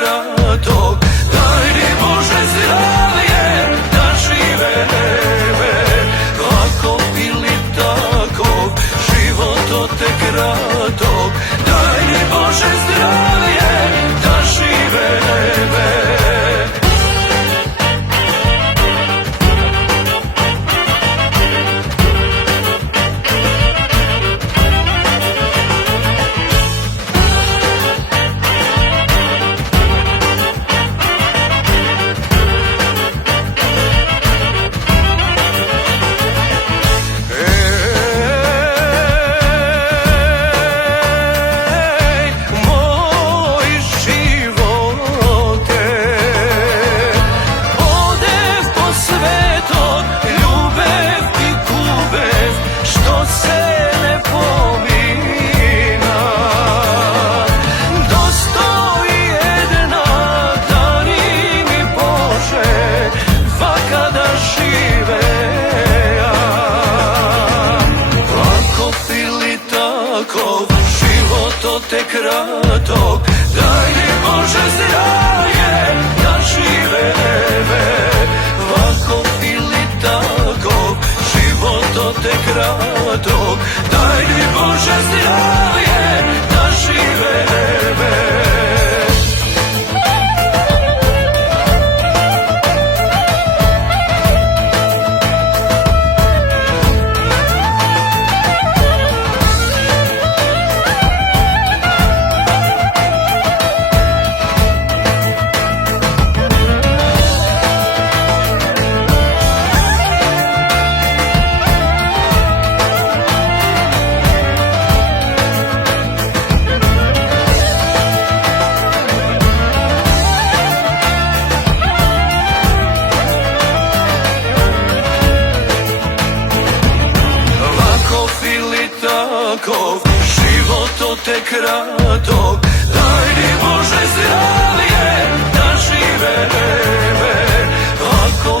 kratok, daj mi Bože zdravlje da žive. Ako ili tako, život ote kratok, daj mi Bože zdravlje da žive. Život ote kratok, daj mi Bože zdravlje da žive. Ovako ili tako, život ote kratok, daj mi Bože zdravlje da žive. Život ote kratok, daj mi Bože zdravlje da žive. Ako